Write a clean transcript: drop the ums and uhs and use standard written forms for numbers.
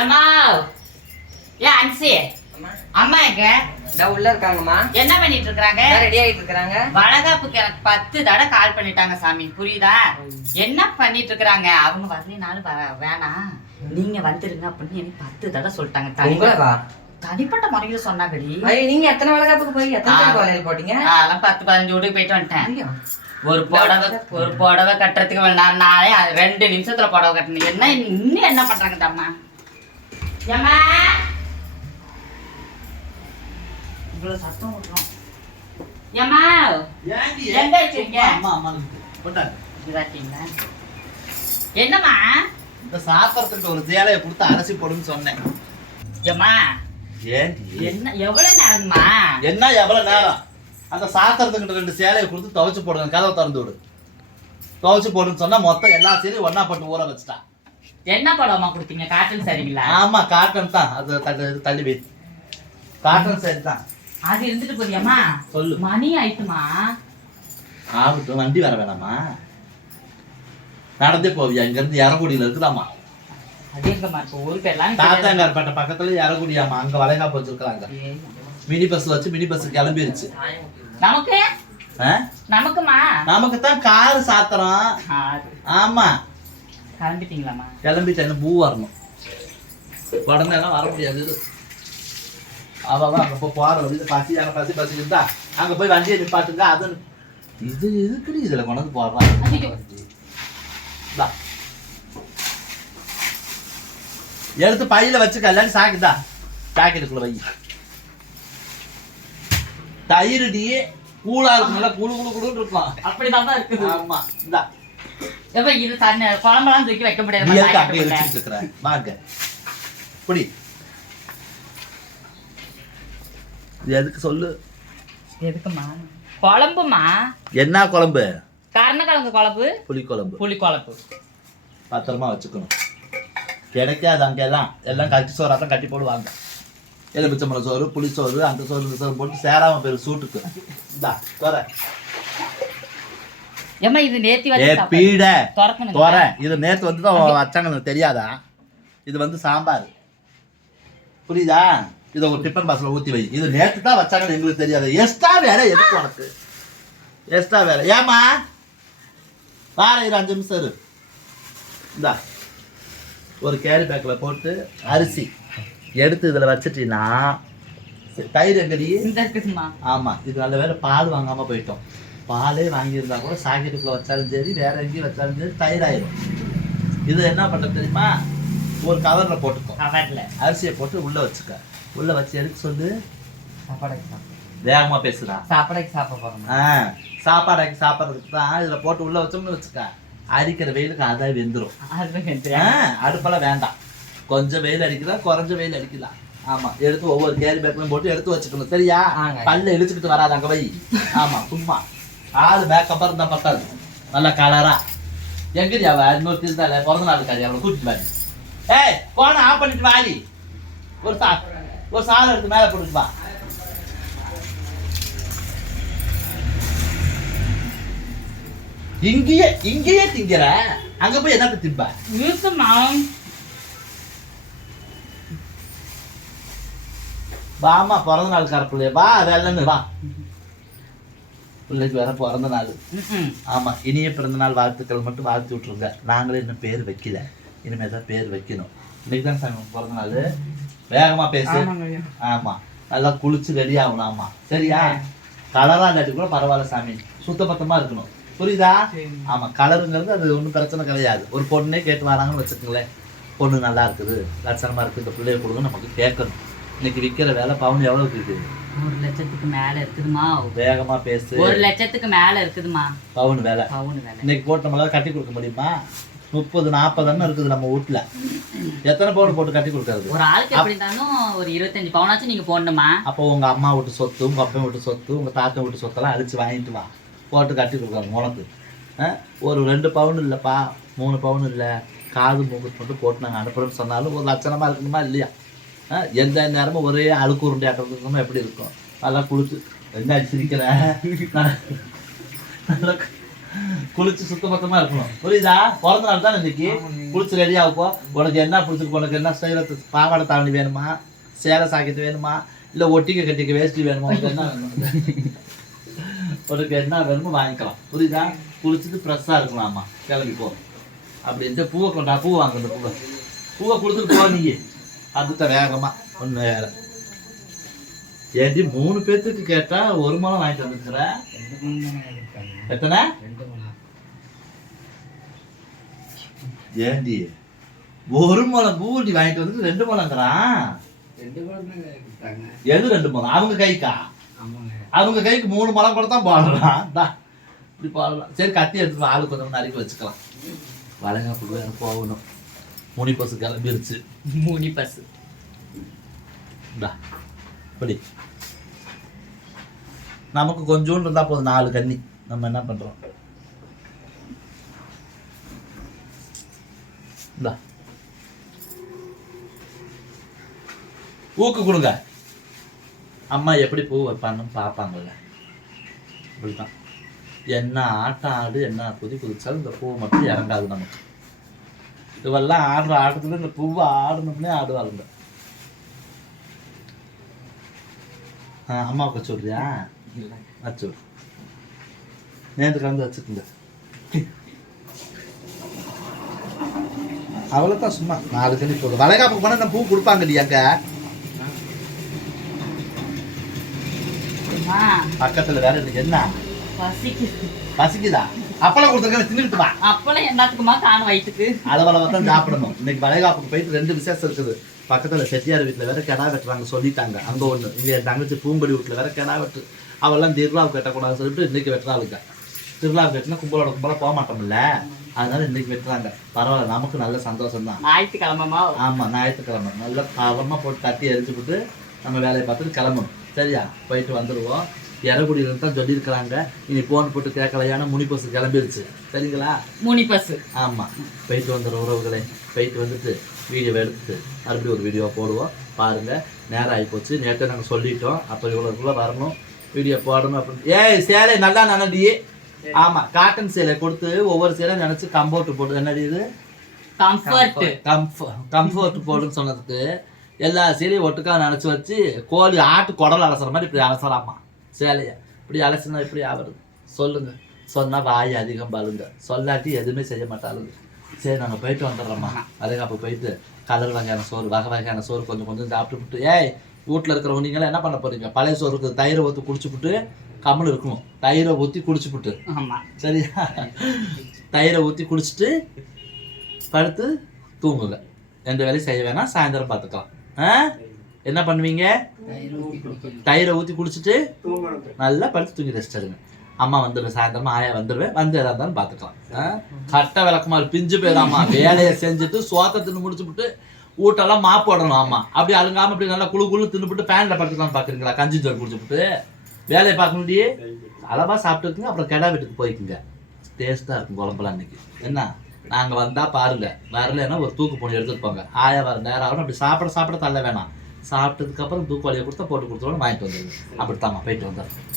ஏமா ஏன் அன்சி அம்மா எங்க உள்ள இருக்காங்கம்மா. என்ன பண்ணிட்டு இருக்காங்க? ரெடி ஆயிட்டு இருக்காங்க. வளகாப்புக்கு எனக்கு 10 தடவை கால் பண்ணிட்டாங்க சாமி, புரியுதா? என்ன பண்ணிட்டு இருக்காங்க? அவங்க வரலினாலும் வேணாம், நீங்க வந்துருங்க அப்படின்னு எனக்கு 10 தடவை சொல்லிட்டாங்க. தனிப்பட்ட முறையில சொன்னாங்கடி. நீங்க எத்தனை வளகாப்புக்கு போய் எத்தனை வளையல் போட்டீங்க? அதெல்லாம் 10-15 வீட்டுக்கு போயிட்டு வந்துட்டேன். ஒரு புடவை கட்டுறதுக்கு நானே 2 நிமிஷத்துல புடவை கட்டணும். என்ன இன்னும் என்ன பண்றாங்க அம்மா? ஏமா இவ்வளவு சத்தம் விட்டுறோம். ஏமா எங்க வச்சிருக்கீங்க? என்னம்மா? இந்த சாப்பிடறதுக்கு ஒரு சேலையை கொடுத்து அலசி போடுன்னு சொன்னேன். ஏமா என்ன எவ்வளவு நேரம்மா? என்ன எவ்வளவு நேரம்? அந்த சாத்திரத்துக்கிட்ட 2 சேலையை கொடுத்து துவைச்சு போடுங்க, கதவை திறந்து விடு. துவைச்சு போடுன்னு சொன்னா மொத்தம் எல்லா சேலையும் ஒன்னா போட்டு ஊற வச்சுட்டா. என்ன படமா கொடுத்தீங்க? காட்டன் சரிங்களா? ஆமா காட்டன் தான். அது தள்ளி வை. காட்டன் சரி தான். அது இருந்துட்டு போறியாமா? சொல்லு. மணி ஆயிட்டுமா? ஆகட்டும், வண்டி வர வேணாமா? நடந்தே போவியா? இங்க இருந்து இறங்குடியில இருக்குதாமா. அது எங்கம்மா இருக்கு? ஊருக்கு எல்லாம் தாத்தாங்கார்பேட்டை பக்கத்துல இறங்குடியாமா. அங்க வளைகாப்பு வச்சிருக்காங்க. மினி பஸ் வச்சு மினி பஸ் கிளம்பிருச்சு. நமக்கு நமக்குமா? நமக்கு தான் காரு சாத்திரம். ஆமா கிளம்பிட்டீங்களாமா? கிளம்பிட்டேன். பூ வரணும். உடனே எல்லாம் வர முடியாது. அவதான் அங்க போய் போற வழி பசி இருந்தா அங்க போய் வண்டியை நிப்பாட்டுங்க. அது இது இதுக்குடி இதுல கொண்டு போடுறான். எடுத்து பையில வச்சுக்க, இல்லாட்டி சாக்குதா சாக்கெட்டுக்குள்ள வை. தயிர்டி கூழா இருக்கும்ல, குழு குழு குழுன்னு இருக்கும். அப்படிதான் இருக்குது. ஆமா இந்தா இது தண்ணி குழம்பெல்லாம் தூக்கி வைக்க முடியாது. வாங்க புடி. எதுக்கு சொல்லு? எதுக்குமா? குழம்புமா? என்ன குழம்பு? கருணக்கிழங்கு குழம்பு. புளி குழம்பு பத்திரமா வச்சுக்கணும். கிடைக்காது அங்கெல்லாம். எல்லாம் கட்டி சோறாத்தான் கட்டி போடுவாங்க. எலுமிச்சம்பழம் சோறு, புளி சோறு, அந்த சோறு இந்த சோறு போட்டு சேராம பேரு சூட்டுக்கு. இந்தா தோற. ஏமா இது நேத்தி இது நேத்து வந்து தான் வச்சாங்க, தெரியாதா? இது வந்து சாம்பார், புரியுதா? இதை ஒரு டிஃபன் பாக்ஸ்ல ஊத்தி வை. இது நேத்து தான் வச்சாங்கன்னு எங்களுக்கு தெரியாது. எக்ஸ்ட்ரா வேலை எதுக்கு உனக்கு? எக்ஸ்ட்ரா வேலை ஏமா? வார 5 நிமிஷம் இரு. இந்தா ஒரு கேரி பேக்ல போட்டு அரிசி எடுத்து இதுல வச்சுட்டீங்கன்னா தயிர் எங்கடி? ஆமா, இது நல்ல வேலை பால் வாங்காம போயிட்டோம். பாலே வாங்கியிருந்தா கூட சாக்கெட்டுக்குள்ள வச்சாலும் சரி, வேற எங்கேயும் வச்சாலும் சரி, தயிர் ஆயிடும். இது என்ன பண்றது தெரியுமா? ஒரு கவர்ல போட்டுக்கோ. கவர்ல அரிசியை போட்டு உள்ள வச்சுக்க. உள்ள வச்சு எடுத்து சொல்லு. வேகமா பேசுறா. சாப்பாடாக்கி சாப்பிட போறோம். சாப்பாடாக்கி சாப்பிட்றதுக்கு தான் இதுல போட்டு உள்ள வச்சோம்னு வச்சுக்க. அடிக்கிற வெயிலுக்கு அதான் வெந்துடும். அடுப்பெல்லாம் வேண்டாம். கொஞ்சம் வெயில் அடிக்கலாம், குறைஞ்ச வெயில் அடிக்கலாம். ஆமா, எடுத்து ஒவ்வொரு கேரி பேக்லையும் போட்டு எடுத்து வச்சுக்கணும், சரியா? பல்ல இழுச்சுக்கிட்டு வராது அங்க வை. ஆமா, சும்மா ஆளு மேக்கப் இருந்தா பத்தாது. நல்லா கலரா. எங்கடி அவ? இன்னொரு திருந்தால பிறந்த நாள் காரி அவளை கூட்டிட்டு வாடி. ஏய், போன ஆஃப் பண்ணிட்டு வாடி. ஒரு சாலை எடுத்து மேல போட்டுட்டு வா. இங்கேயே திங்கிற, அங்க போய் என்ன திப்ப? வாமா, பிறந்த நாள் கரப்பிள்ளைய வா. வேலைன்னு வா. பிள்ளைக்கு வேற பிறந்த நாள். ஆமா, இனிய பிறந்த நாள் வாழ்த்துக்கள் மட்டும் வாழ்த்து விட்டுருங்க. நாங்களே இன்னும் பேர் வைக்கல, இனிமே தான் பேர் வைக்கணும். இன்னைக்கு தான் சாமி பிறந்த நாள். வேகமா பேசு. ஆமா, நல்லா குளிச்சு ரெடி ஆகணும். ஆமா, சரியா? கலரா இல்லாட்டி கூட பரவாயில்ல சாமி, சுத்தபத்தமா இருக்கணும், புரியுதா? ஆமா, கலருங்கிறது அது ஒன்றும் பிரச்சனை கிடையாது. ஒரு பொண்ணே கேட்டு வராங்கன்னு வச்சுக்கோங்களேன், பொண்ணு நல்லா இருக்குது, லட்சணமா இருக்கு, இந்த பிள்ளைய கொடுங்க நமக்கு கேட்கணும். இன்னைக்கு விற்கிற வேலை பவுன் எவ்வளவு இருக்குது? 1 லட்சத்துக்கு மேல இருக்குதுமா. வேகமா பேசு. 1 லட்சத்துக்கு மேல இருக்குதுமா பவுன் வேலை. இன்னைக்கு போட்டு நம்மளால கட்டி கொடுக்க முடியுமா? 30-40 இருக்குது நம்ம வீட்டுல. எத்தனை பவுன் போட்டு கட்டி கொடுக்கறது? ஒரு ஆளுக்கு எப்படி இருந்தாலும் ஒரு 25 பவுனாச்சும் நீங்க போடணுமா? அப்போ உங்க அம்மா வீட்டு சொத்து, உங்க அப்பா வீட்டு சொத்து, உங்க தாத்தா வீட்டு சொத்தெல்லாம் அழிச்சு வாங்கிட்டு வா, போட்டு கட்டி கொடுக்குறாங்க உனக்கு. ஒரு 2 பவுன் இல்லைப்பா, 3 பவுன் இல்லை, காது மூக்கு மட்டும் போட்டு நாங்கள் அனுப்புறோம்னு சொன்னாலும் ஒரு லட்சணமா இருக்கணுமா இல்லையா? எந்த நேரமும் ஒரே அழுக்கு உருண்டை ஆட்டம் எப்படி இருக்கும்? நல்லா குளிச்சு என்ன சிரிக்கிறேன். நல்லா குளிச்சு சுத்தபத்தமா இருக்கணும் புரியுதா? பிறந்த நாள் தான் இன்னைக்கு. குளிச்சு ரெடி ஆகுப்போ. உனக்கு என்ன பிடிச்சிருக்கு? உனக்கு என்ன ஸ்டைல பாவாடை தாவணி வேணுமா, சேலை சாக்கிட்டு வேணுமா, இல்லை ஒட்டிக்க கட்டிக்க வேஷ்டி வேணுமா? உனக்கு என்ன வேணும்? உனக்கு என்ன வேணுமோ வாங்கிக்கலாம் புரியுதா? குளிச்சுட்டு ஃப்ரெஷ்ஷாக இருக்கணும். ஆமா கிளம்பி போ அப்படின்ட்டு பூவை கொண்டா. பூ வாங்க, அந்த பூவை கொடுத்துட்டு போ நீ. அதுதான் வேகமா ஒன்று வேற. ஏன்டி 3 பேர்த்துக்கு கேட்டா 1 முழம் வாங்கிட்டு வந்துருக்குற? எத்தனை? ஏண்டி 1 முழம் பூண்டி வாங்கிட்டு வந்து 2 முழங்கிறான். எது 2 முழம்? அவங்க கைக்கா? அவங்க கைக்கு 3 முழம் கூட தான் போடலாம். இப்படி போடலாம். சரி கத்தி எடுத்துட்டு ஆளு கொஞ்சம் நறுக்கி வச்சுக்கலாம். வளைகாப்புக்கு வேற போகணும். முனி பசு கிளம்பிருச்சு. முனி பஸ் அப்படி நமக்கு கொஞ்சோண்டு இருந்தா போதும். 4 கன்னி. நம்ம என்ன பண்றோம்? ஊக்கு கொடுங்க. அம்மா எப்படி பூ வைப்பான்னு பார்ப்பாங்கல்ல. இப்படிதான் என்ன ஆட்டம் ஆடு, என்ன குதி குதிச்சாலும் இந்த பூ மட்டும் இறங்காது நமக்கு. இவெல்லாம் ஆடுற ஆட்டத்துல இந்த பூவை ஆடணும்னே ஆடுவாருங்க. அம்மாவுக்கு சொல்றியா? வச்சு நேற்று கலந்து வச்சுக்கோங்க. அவ்வளோதான், சும்மா 4 கனி போதும். வளைகாப்புக்கு போனால் இந்த பூ கொடுப்பாங்க இல்லையா? அங்க பக்கத்துல வேற இன்னைக்கு என்ன பசிக்குதா? அப்பளம் கொடுத்துருக்க தின்னுட்டு வா. அப்பளம் எல்லாத்துக்குமா காணும் வயிற்றுக்கு. அளவளவா தான் சாப்பிடணும். இன்னைக்கு வளைகாப்புக்கு போயிட்டு 2 விசேஷம் இருக்குது. பக்கத்துல செட்டியார் வீட்டுல வேற கிடா வெட்டுறாங்க சொல்லிட்டாங்க. அங்க ஒண்ணு, இங்க என் தங்கச்சி பூம்படி வீட்டுல வேற கிடா வெட்டு. அவெல்லாம் திருவிழாவுக்கு வெட்டக்கூடாதுன்னு சொல்லிட்டு இன்னைக்கு வெட்டுறாளுங்க. திருவிழாவுக்கு வெட்டினா கும்பலோட போக மாட்டோம்ல, அதனால இன்னைக்கு வெட்டுறாங்க. பரவாயில்ல, நமக்கு நல்ல சந்தோஷம் தான். ஞாயிற்றுக்கிழமைமா? ஆமா, ஞாயிற்றுக்கிழமை நல்லா பாவமா போட்டு தட்டி எரிச்சு விட்டு நம்ம வேலையை பார்த்துட்டு கிளம்பணும். சரியா? போயிட்டு வந்துடுவோம். இறகுடியில தான் சொல்லியிருக்கிறாங்க. இனி போன் போட்டு கேட்கலையான முனி பஸ் கிளம்பிருச்சு. சரிங்களா? முனி பஸ். ஆமா, போயிட்டு வந்துடுற உறவுகளை. போயிட்டு வந்துட்டு வீடியோ எடுத்துட்டு மறுபடியும் ஒரு வீடியோ போடுவோம். பாருங்க, நேரம் ஆகி போச்சு. நேற்று நாங்கள் சொல்லிட்டோம். அப்போ இவ்வளோக்குள்ள வரணும், வீடியோ போடணும் அப்படின்னு. ஏய் சேலை நல்லா நனடி. ஆமா, காட்டன் சேலை கொடுத்து ஒவ்வொரு சேலை நினைச்சு கம்போர்ட் போட்டு என்னடி இது கம்ஃபர்ட் போடுன்னு சொன்னதுக்கு எல்லா சேலையும் ஒட்டுக்கா நினைச்சு வச்சு கோழி ஆட்டு குடல் அலசுற மாதிரி இப்படி அலசலாமா சேலைய. இப்படி அலசுனா இப்படி ஆகுது சொல்லுங்க. சொன்னா வாய் அதிகம் பாருங்க, சொல்லாட்டி எதுவுமே செய்ய மாட்டாளுங்க. சரி, நாங்கள் போயிட்டு வந்துடுறோம்மா. வளைகாப்பு போயிட்டு கலர் வகையான சோறு, வகை வகையான சோறு கொஞ்சம் கொஞ்சம் சாப்பிட்டுவிட்டு, ஏய் வீட்டில் இருக்கிறவங்க நீங்களாம் என்ன பண்ண போறீங்க? பழைய சோறுக்கு தயிரை ஊற்றி குடிச்சுப்புட்டு கம்மல் இருக்கணும். தயிரை ஊற்றி குடிச்சுப்புட்டு, சரியா? தயிரை ஊற்றி குடிச்சிட்டு படுத்து தூங்குங்க. எந்த வேலையும் செய்ய வேணாம். சாயந்தரம் பார்த்துக்கலாம். என்ன பண்ணுவீங்க? தயிரை ஊற்றி குடிச்சிட்டு நல்லா படுத்து தூங்கி ரெஸ்ட் எடுங்க. அம்மா வந்துடுவேன், சாயந்தரமா ஆயா வந்துடுவேன். வந்து எதா இருந்தாலும் பார்த்துக்கலாம். கட்ட விளக்குமாறு பிஞ்சு போயிடாமா. வேலையை செஞ்சுட்டு சோத்தை தின்னு முடிச்சுட்டு ஊட்டெல்லாம் மாப்பு போடணும். ஆமா, அப்படி அழுங்காம அப்படி நல்லா குழு தின்னுபிட்டு ஃபேனில் படுத்துக்கலாம் பார்க்குறீங்களா? கஞ்சி ஜோல் குடிச்சுட்டு வேலையை பார்க்க முடியே அளவாக சாப்பிட்டுருக்குங்க. அப்புறம் கிடா வீட்டுக்கு போய்க்குங்க. டேஸ்ட்டாக இருக்கும் குழம்புலாம் இன்னைக்கு. என்ன, நாங்கள் வந்தால் பாருங்க, வரலைன்னா ஒரு தூக்கு பொண்ணு எடுத்துட்டு போங்க. ஆயா வர நேரம் ஆகணும். அப்படி சாப்பிட தள்ள வேணாம். சாப்பிட்டதுக்கப்புறம் தூக்கு வழியை கொடுத்தா போட்டு கொடுத்துருவோம், வாங்கிட்டு வந்துடுங்க. அப்படித்தாம்மா, போயிட்டு வந்துடுறேன்.